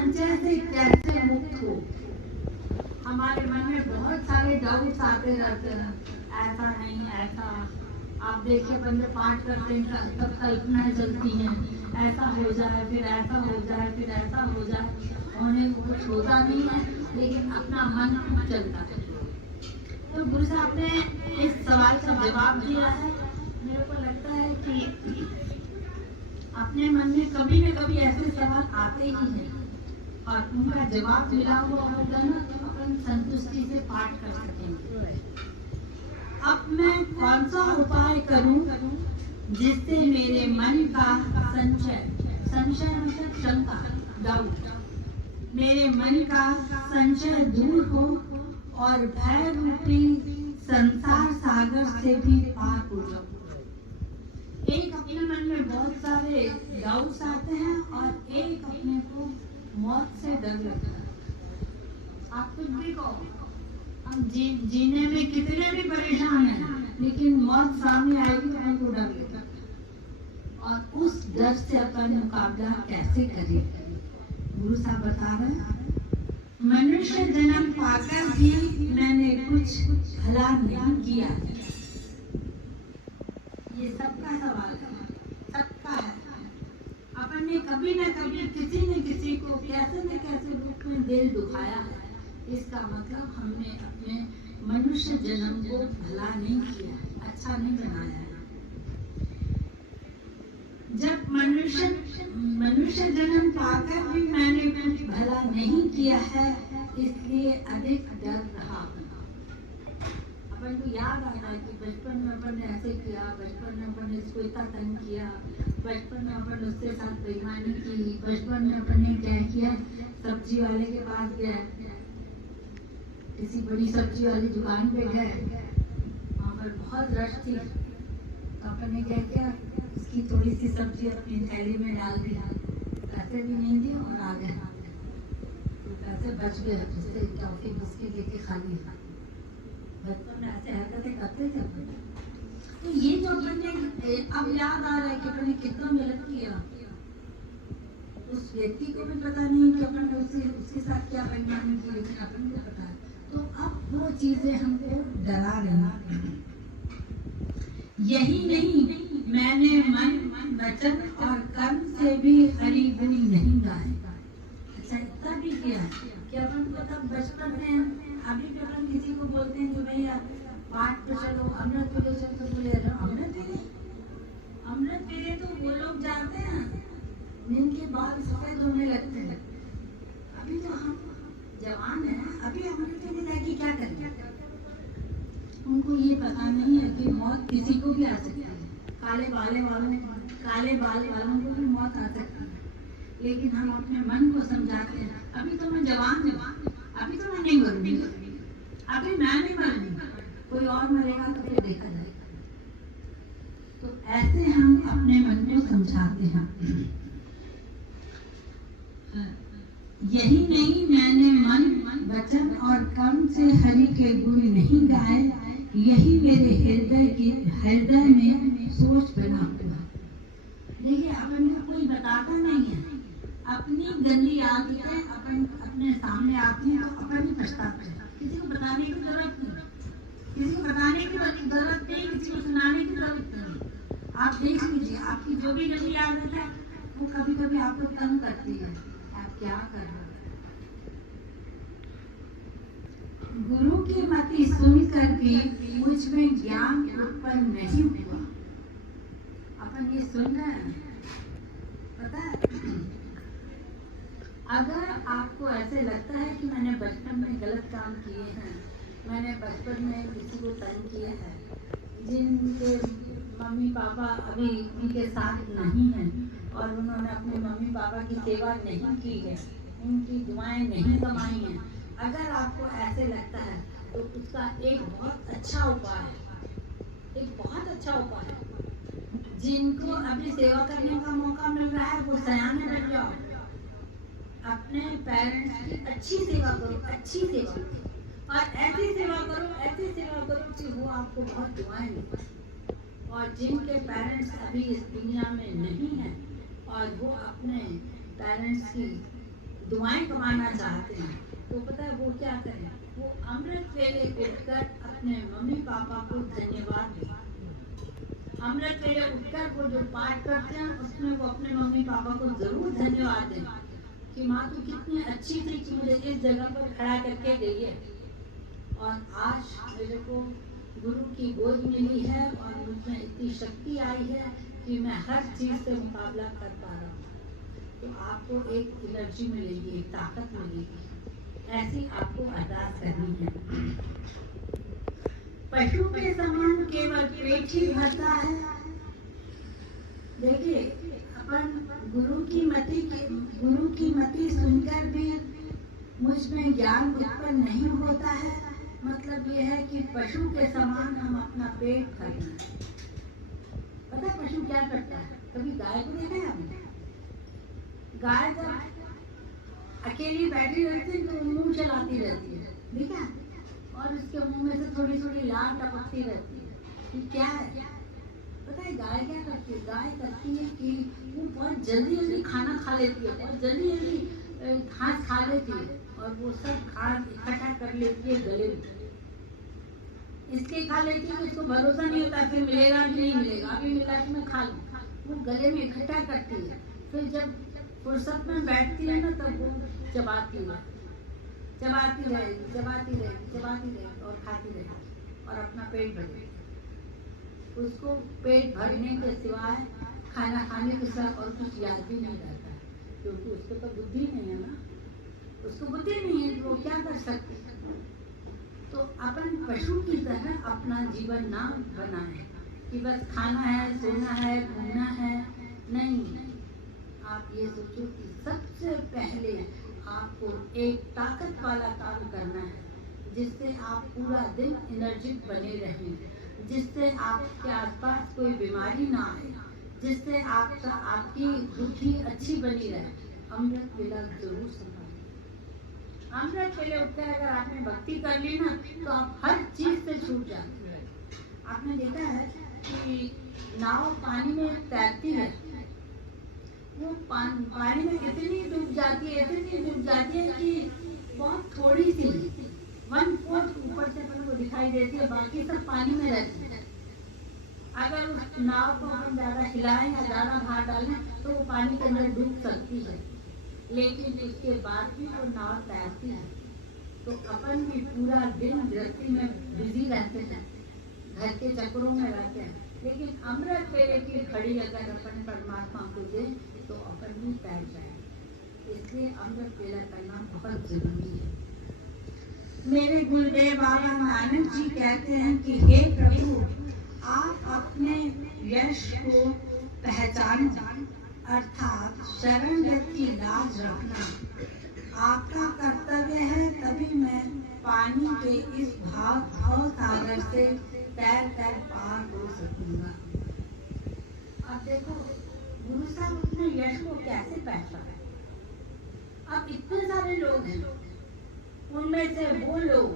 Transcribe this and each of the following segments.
संचय से कैसे मुक्त हो। हमारे मन में बहुत सारे डाउट्स आते रहते हैं, ऐसा नहीं ऐसा। आप देखिए बंदे पाठ करते हैं तब कल्पनाएं चलती हैं, ऐसा हो जाए फिर ऐसा हो जाए फिर ऐसा हो जाए, होने को कुछ होता नहीं है, लेकिन अपना मन खूब चलता है। तो गुरु साहब ने इस सवाल का जवाब दिया है। मेरे को लगता है कि अपने मन में कभी न कभी ऐसे सवाल आते ही हैं और उनका जवाब मिला हुआ होगा ना, तो अपन संतुष्टि से पाठ कर सकेंगे। अब मैं कौन सा उपाय करूं जिससे मेरे मन का संशय मतलब शंका, डाउट, मेरे मन का संशय दूर हो और भय रूपी संसार सागर से भी पार हो जाऊं। एक अपने मन में बहुत सारे डाउट्स आते हैं और एक अपने को मौत से डर लगता है। आप कुछ भी कहो, हम जीने में कितने भी परेशान हैं, लेकिन मौत सामने आएगी तो हमको डर लगता है। और उस डर से अपन मुकाबला कैसे करें। गुरु साहब बता रहे हैं, मनुष्य जन्म पाकर भी मैंने कुछ भला नहीं किया। ये सबका सवाल है, सबका है। अपन ने कभी न कभी किसी न किसी को कैसे न कैसे रूप में दिल दुखाया है। इसका मतलब हमने अपने मनुष्य जन्म को भला नहीं किया, अच्छा नहीं बनाया है। जब मनुष्य जन्म पाकर भी मैंने कुछ भला नहीं किया है, इसलिए अधिक डर रहा। अपन को याद आ रहा है कि बचपन में अपन ने ऐसे किया, बचपन में अपन ने इसको इतना तंग किया, बचपन में अपन उसके साथ बेईमानी की, बचपन में अपन ने क्या किया, सब्जी वाले के पास गया, किसी बड़ी सब्जी वाली दुकान पे गए, वहाँ पर बहुत रश थी, अपन ने क्या किया, उसकी थोड़ी सी सब्जी अपनी थैली में डाल दिया, पैसे भी नहीं दिए और आ गए, तो पैसे बच गए, जिससे टॉफी बिस्किट लेके खा लिया। बचपन में ऐसे हरकतें करते थे अपन। तो ये जो अपन ने अब याद आ रहा है कि अपन ने कितना गलत किया, उस व्यक्ति को भी पता नहीं कि अपन ने उसके साथ क्या बेईमानी की, लेकिन अपन को पता है। तो अब वो चीजें हमको डरा रही। यही नहीं, मैंने मन, वचन और कर्म से भी हरि गुण नहीं गाए। अच्छा, इतना भी किया कि अपन को तब बचपन में, अभी भी अपन किसी को बोलते हैं कि भैया पाठ पे चलो, अमृत पे चलो, तो बोले अमृत पीने तो वो लोग जाते हैं जिनके बाल सफेद होने लगते हैं। अभी तो हम जवान हैं, अभी अमृत पीने जाके क्या करेंगे। उनको ये पता नहीं है कि मौत किसी को भी आ सकती है, काले बाल वालों को भी मौत आ सकती है। लेकिन हम अपने मन को समझाते हैं, अभी तो मैं जवान हूँ, अभी तो मैं नहीं मरूंगी, अभी मैं नहीं मरूंगी, कोई और मरेगा तो फिर देखा जाएगा। तो ऐसे हम अपने मन को समझाते हैं। यही नहीं, मैंने मन, वचन और कर्म से हरि के गुण नहीं गाए, यही मेरे हृदय में सोच बना हुआ। देखिए, अपन को कोई बताता नहीं है, अपनी गंदी आदतें अपन अपने सामने आती हैं तो अपन ही पछताते हैं। किसी को बताने की जरूरत नहीं, किसी को बताने की जरूरत नहीं, किसी को सुनाने की जरूरत नहीं। आप देख लीजिए, आपकी जो भी गंदी आदत है वो कभी कभी आपको तंग करती है, आप क्या कर रहे हो। गुरु की मति सुनकर भी मुझ में ज्ञान उत्पन्न नहीं हुआ। अपन ये सुन रहे हैं, पता है, अगर आपको ऐसे लगता है कि मैंने बचपन में गलत काम किए हैं, मैंने बचपन में किसी को तंग किया है, जिनके मम्मी पापा अभी उनके साथ नहीं हैं और उन्होंने अपने मम्मी पापा की सेवा नहीं की है, उनकी दुआएं नहीं कमाई हैं, अगर आपको ऐसे लगता है तो उसका एक बहुत अच्छा उपाय है, एक बहुत अच्छा उपाय है। जिनको अभी सेवा करने का मौका मिल रहा है वो सयाने बन जाओ, अपने पेरेंट्स की अच्छी सेवा करो, अच्छी सेवा करो और ऐसी सेवा करो कि वो आपको बहुत दुआएं दें। और जिनके पेरेंट्स अभी इस दुनिया में नहीं हैं और वो अपने पेरेंट्स की दुआएं कमाना चाहते हैं, तो पता है वो क्या करें, वो अमृत वेले उठकर अपने मम्मी पापा को धन्यवाद दें। अमृत वेले उठकर वो जो पाठ करते हैं उसमें वो अपने मम्मी पापा को जरूर धन्यवाद दें कि माँ तू कितनी अच्छी थी कि मुझे इस जगह पर खड़ा करके गई है, और आज मेरे को गुरु की गोद मिली है और मुझमें इतनी शक्ति आई है कि मैं हर चीज से मुकाबला कर पा रहा हूँ। तो आपको एक एनर्जी मिलेगी, एक ताकत मिलेगी। ऐसी आपको अरदास करनी है। पशु के समान केवल पेट ही भरता है। देखिए, अपन गुरु की मति सुनकर भी मुझ में ज्ञान उत्पन्न नहीं होता है। मतलब ये है कि पशु के समान हम अपना पेट भरना है। पता है पशु क्या करता है? कभी गाय को देखा है आपने? गाय जब अकेली बैठी रहती है तो मुंह चलाती रहती है, देखा? और उसके मुंह में से थोड़ी थोड़ी लार टपकती रहती है। ये क्या है? पता है गाय क्या करती है? गाय करती है कि वो बहुत जल्दी जल्दी खाना खा लेती है, बहुत जल्दी जल्दी घास खा लेती है, और वो सब घास इकट्ठा कर लेती है गले में। इसलिए खा लेती है, उसको भरोसा नहीं होता फिर मिलेगा कि नहीं मिलेगा, अभी मिला कि मैं खा लूँ। वो गले में इकट्ठा करती है, फिर जब फुर्सत में बैठती है ना तब वो चबाती है, चबाती रहेगी, चबाती रहेगी, चबाती रहेगी और खाती रहेगी और अपना पेट भरेगी। उसको पेट भरने के सिवाय, खाना खाने के सिवाय और कुछ याद भी नहीं रहता, क्योंकि उसको तो बुद्धि नहीं है ना, उसको बुद्धि नहीं है, वो क्या कर सकती है। तो अपन पशु की तरह अपना जीवन ना बनाए कि बस खाना है, सोना है, घूमना है। नहीं, आप ये सोचो कि सबसे पहले आपको एक ताकत वाला काम करना है, जिससे आप पूरा दिन एनर्जिक बने रहें, जिससे आपके आसपास कोई बीमारी ना आए, जिससे आपकी बुद्धि अच्छी बनी रहे। अमृत वेला जरूर संभालें। अमृत वेले उठकर अगर आपने भक्ति कर ली ना तो आप हर चीज से छूट जाते हैं। आपने देखा है कि नाव पानी में तैरती है, वो पानी में इतनी डूब जाती है, इतनी डूब जाती है कि बहुत थोड़ी सी 1/4 ऊपर से अपन को दिखाई देती है, बाकी सब पानी में रहती है। अगर उस नाव को हम ज्यादा हिलाएं या ज्यादा भार डालें तो वो पानी के अंदर डूब सकती है, लेकिन उसके बाद भी वो नाव तैरती है। तो अपन भी पूरा दिन गृहस्थी में बिजी रहते हैं, घर के चक्रों में रहते हैं, लेकिन अमृत वेले की घड़ी अगर अपन परमात्मा को दें तो अपन भी तैर जाए। इसलिए अमृत वेला करना बहुत जरूरी है। मेरे गुरुदेव बाबा नानक जी कहते हैं कि हे प्रभु, आप अपने यश को पहचानो, अर्थात शरणगत की लाज रखना आपका कर्तव्य है, तभी मैं पानी के इस भाव सागर से तैर कर पार हो सकूंगा। अब देखो गुरु साहब अपने यश को कैसे पहचाने। अब इतने सारे लोग हैं, उनमें से वो लोग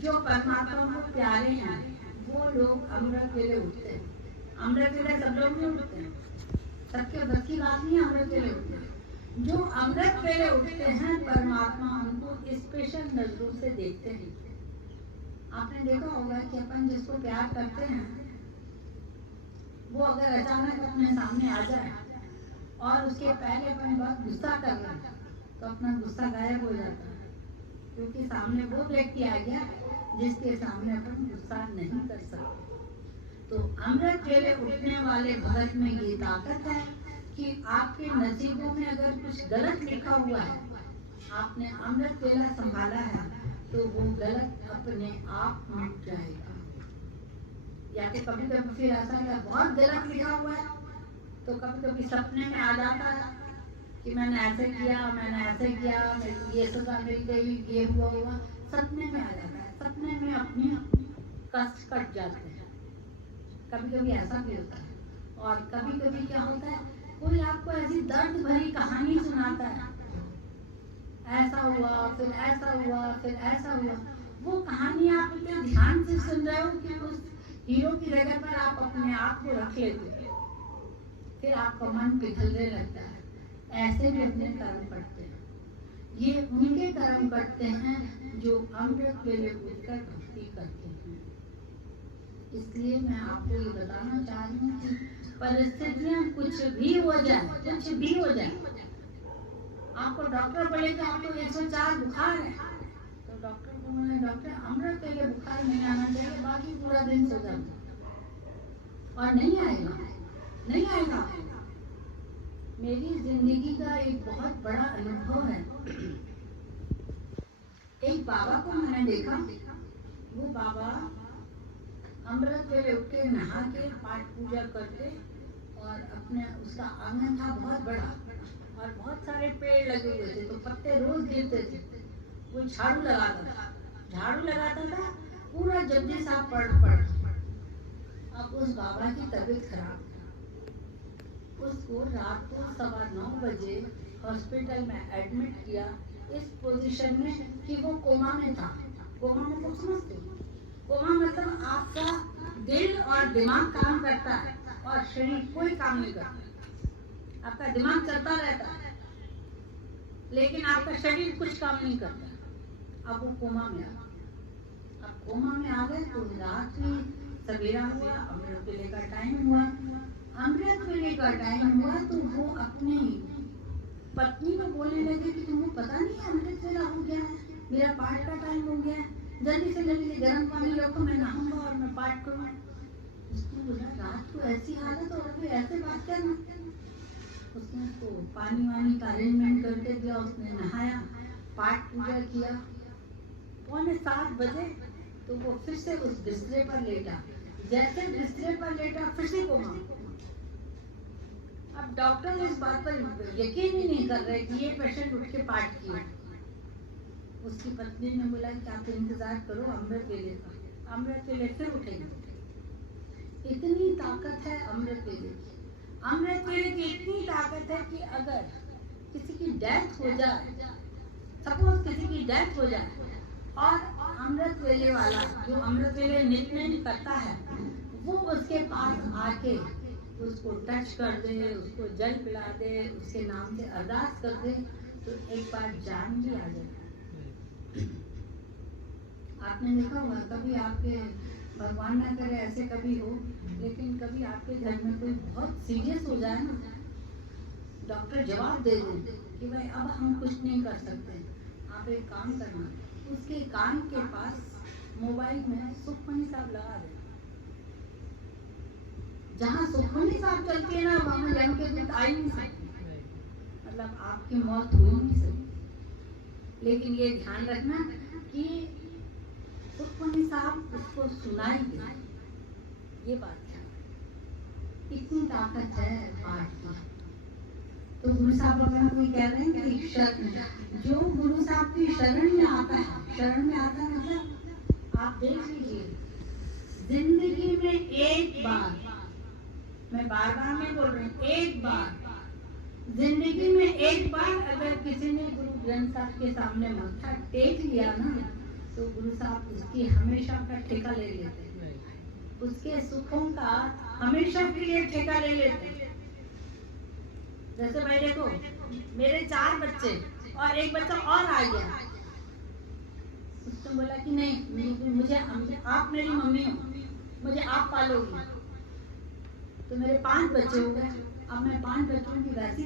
जो परमात्मा को प्यारे हैं, वो लोग अमृत वेले उठते हैं। अमृत वेले सब लोग नहीं उठते हैं, सबके बस की बात नहीं है अमृत वेले उठते हैं। जो अमृत वेले उठते हैं, परमात्मा उनको स्पेशल नजरों से देखते हैं। आपने देखा होगा कि अपन जिसको प्यार करते हैं वो अगर अचानक अपने सामने आ जाए और उसके पहले अपन बहुत गुस्सा कर रहे हैं तो अपना गुस्सा गायब हो जाता है, क्योंकि सामने वो व्यक्ति आ गया जिसके सामने अपन गुस्सा नहीं कर सकते। तो अमृत वेले उठने वाले भगत में ये ताकत है कि आपके नसीबों में अगर कुछ गलत लिखा हुआ है, आपने अमृत वेला संभाला है तो वो गलत अपने आप मिट जाएगा। या कि कभी कभी फिर ऐसा है बहुत गलत लिखा हुआ है तो कभी कभी सपने में आ जाता है कि मैंने ऐसे किया, मैंने ऐसे किया, मेरी ये सजा मिल गई, ये हुआ, सपने में आ जाता है। सपने में अपने कष्ट कट जाते हैं, कभी कभी ऐसा भी होता है। और कभी कभी क्या होता है, कोई आपको ऐसी दर्द भरी कहानी सुनाता है, ऐसा हुआ, फिर ऐसा हुआ, फिर ऐसा हुआ। वो कहानी आप इतने ध्यान से सुन रहे हो कि उस हीरो की जगह पर आप अपने आप को रख लेते हो, फिर आपका मन पिघलने लगता है, ऐसे भी अपने कर्म करते हैं। ये उनके कर्म करते हैं जो अमृत वेले उठकर भक्ति करते हैं। इसलिए मैं आपको ये बताना चाह रही हूँ कि परिस्थितियाँ कुछ भी हो जाए, कुछ भी हो जाए, आपको डॉक्टर बोले कि आपको 104 बुखार है, तो डॉक्टर को बोले डॉक्टर अमृत वेले बुखार नहीं आना चाहिए, बाकी पूरा दिन सो जाता और नहीं आएगा, नहीं आएगा। मेरी जिंदगी का एक बहुत बड़ा अनुभव है। एक बाबा को मैंने देखा, वो बाबा अमृत वेले उठ के नहा के पाठ पूजा करते और अपने उसका आंगन था बहुत बड़ा और बहुत सारे पेड़ लगे हुए थे, तो पत्ते रोज गिरते थे। वो झाड़ू लगाता था, पूरा जल्दी साफ पड़। अब उस बाबा की तबीयत खराब, उसको रात को 9:15 बजे हॉस्पिटल में एडमिट किया, इस पोजीशन में कि वो कोमा में था। कोमा मतलब समझते हो? कोमा मतलब आपका दिल और दिमाग काम करता है और शरीर कोई काम नहीं करता। आपका दिमाग चलता रहता है लेकिन आपका शरीर कुछ काम नहीं करता। अब वो कोमा में आ गए। अब कोमा में आ गए तो रात में सवेरा हुआ, अमृत वेले का टाइम हुआ। अमृत वेले का टाइम हुआ तो वो अपनी पत्नी को बोलने लगे कि तुमको पता नहीं है अमृत वेला हो गया है, मेरा पाठ का टाइम हो गया है, जल्दी से जल्दी गर्म पानी रखो, मैं नहाऊंगा और मैं पाठ करूँ। उसने बोला रात को ऐसी हालत और अभी ऐसे बात करना। उसने उसको पानी वानी का अरेंजमेंट करके दिया, उसने नहाया, पाठ पूजा किया। 6:45 बजे तो वो फिर से उस बिस्तरे पर लेटा। जैसे बिस्तरे पर लेटा फिर से कोमा। अब डॉक्टर इस बात पर यकीन ही नहीं कर रहे कि ये पेशेंट उठ के पाठ किया। उसकी पत्नी ने बोला कि आप इंतजार करो अमृत वेले का, अमृत वेले फिर उठेंगे। इतनी ताकत है अमृत वेले की। अमृत वेले की इतनी ताकत है कि अगर किसी की डेथ हो जाए, सपोज किसी की डेथ हो जाए और अमृत वेले वाला जो अमृत वेले नित्य करता है वो उसके पास आके उसको टच कर दे, उसको जल पिला दे, उसके नाम से अरदास कर दे, तो एक बार जान भी आ जाए। आपने देखा होगा कभी आपके, भगवान ना करे ऐसे कभी हो, लेकिन कभी आपके घर में कोई बहुत सीरियस हो जाए ना, डॉक्टर जवाब दे दे कि भाई अब हम कुछ नहीं कर सकते, आप एक काम करना, उसके कान के पास मोबाइल में सुखमनी साहब लगा दे। जहाँ सुखमनी साहब चलती है ना वहाँ जन्म के दूत आ ही नहीं सकते, मतलब आपकी मौत हो ही नहीं सकती। लेकिन ये ध्यान रखना कि सुखमनी साहब उसको सुनाई दे, ये बात है। इतनी ताकत है पाठ की। तो गुरु साहब अपना कोई कह रहे हैं कि जो गुरु साहब की शरण में आता है, शरण में आता है मतलब आप देख लीजिए जिंदगी में एक बार, मैं बार बार नहीं बोल रही, एक बार जिंदगी में एक बार अगर किसी ने गुरु ग्रंथ साहब के सामने मत्था टेक लिया ना, तो गुरु साहब उसकी हमेशा का ठेका ले लेते हैं, उसके सुखों का हमेशा के लिए ठेका ले लेते हैं। जैसे भाई देखो मेरे 4 बच्चे और एक बच्चा और आ गया, उसने बोला कि नहीं मुझे आप मेरी मम्मी हो, मुझे आप पालोगी, तो मेरे 5 बच्चे हो गए। अब मैं 5 बच्चों की वैसी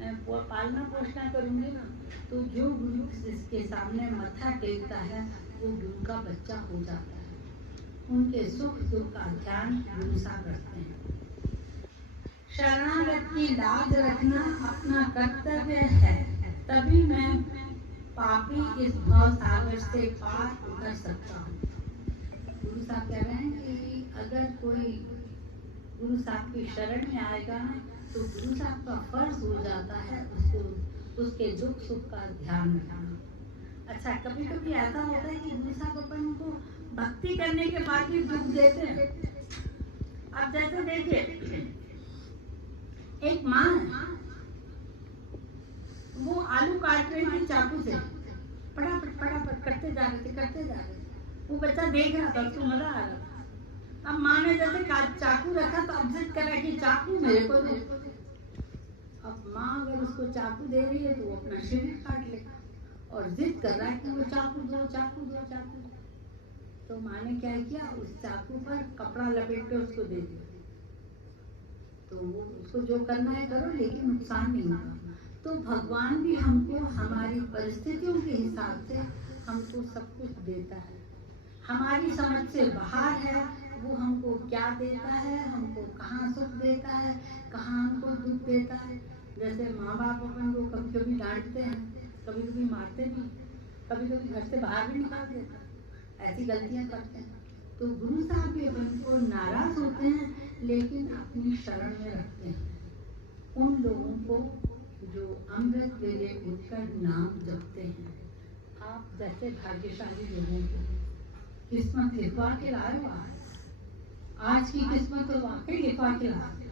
पालना पोषणा करूंगी ना, तो जो गुरु जिसके सामने मत्था टेकता है वो गुरु का बच्चा हो जाता है। उनके सुख दुख का ध्यान गुरु साहब रखते हैं। शरणागत की लाज रखना अपना कर्तव्य है, तभी मैं पापी इस भव सागर से पार उतर सकता हूँ। गुरु साहब कह रहे हैं कि अगर कोई गुरु साहब की शरण में आएगा ना, तो गुरु साहब का फर्ज हो जाता है उसको उसके दुख सुख का ध्यान रखना। अच्छा कभी कभी ऐसा होता है कि गुरु साहब अपन को भक्ति करने के बाद भी दुख देते हैं। अब जैसे देखिए एक माँ वो आलू काट रही थी चाकू से, फटाफट करते जा रहे थे, वो बच्चा देख रहा था, उसको मजा आ रहा था। अब माँ ने जैसे चाकू रखा तो अब जिद करा कि चाकू मेरे को दो। अब माँ अगर उसको चाकू दे रही है तो वो अपना शरीर काट लेगा, और जिद कर रहा है कि वो चाकू दो चाकू दो चाकू दो। तो माँ ने क्या किया, उस चाकू पर कपड़ा लपेट के उसको दे दिया। तो वो उसको जो करना है करो, लेकिन नुकसान नहीं होगा। तो भगवान भी हमको हमारी परिस्थितियों के हिसाब से हमको सब कुछ देता है। हमारी समझ से बाहर है वो हमको क्या देता है, हमको कहाँ सुख देता है, कहाँ हमको दुख देता है। जैसे माँ बाप अपन को कभी कभी डांटते हैं, कभी कभी मारते भी, कभी कभी घर से बाहर भी निकाल देते हैं, ऐसी गलतियाँ करते हैं। तो गुरु साहब भी अपन को नाराज होते हैं, लेकिन अपनी शरण में रखते हैं। उन लोगों को जो अमृत वेले उठकर नाम जपते हैं। आप जैसे भाग्यशाली लोगों को किस्मत लिखवा के लाए हो। आज की किस्मत तो वाकई लिखवा के लाए।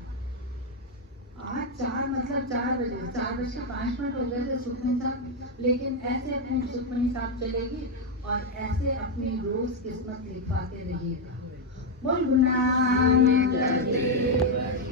आज 4 बजे 4:05 हो गए थे सुखमनी साहब, लेकिन ऐसे अपनी सुखमनी साहब चलेगी और ऐसे अपनी रोज किस्मत लिखवाते रहिएगा। बोल गुरु नानक देव।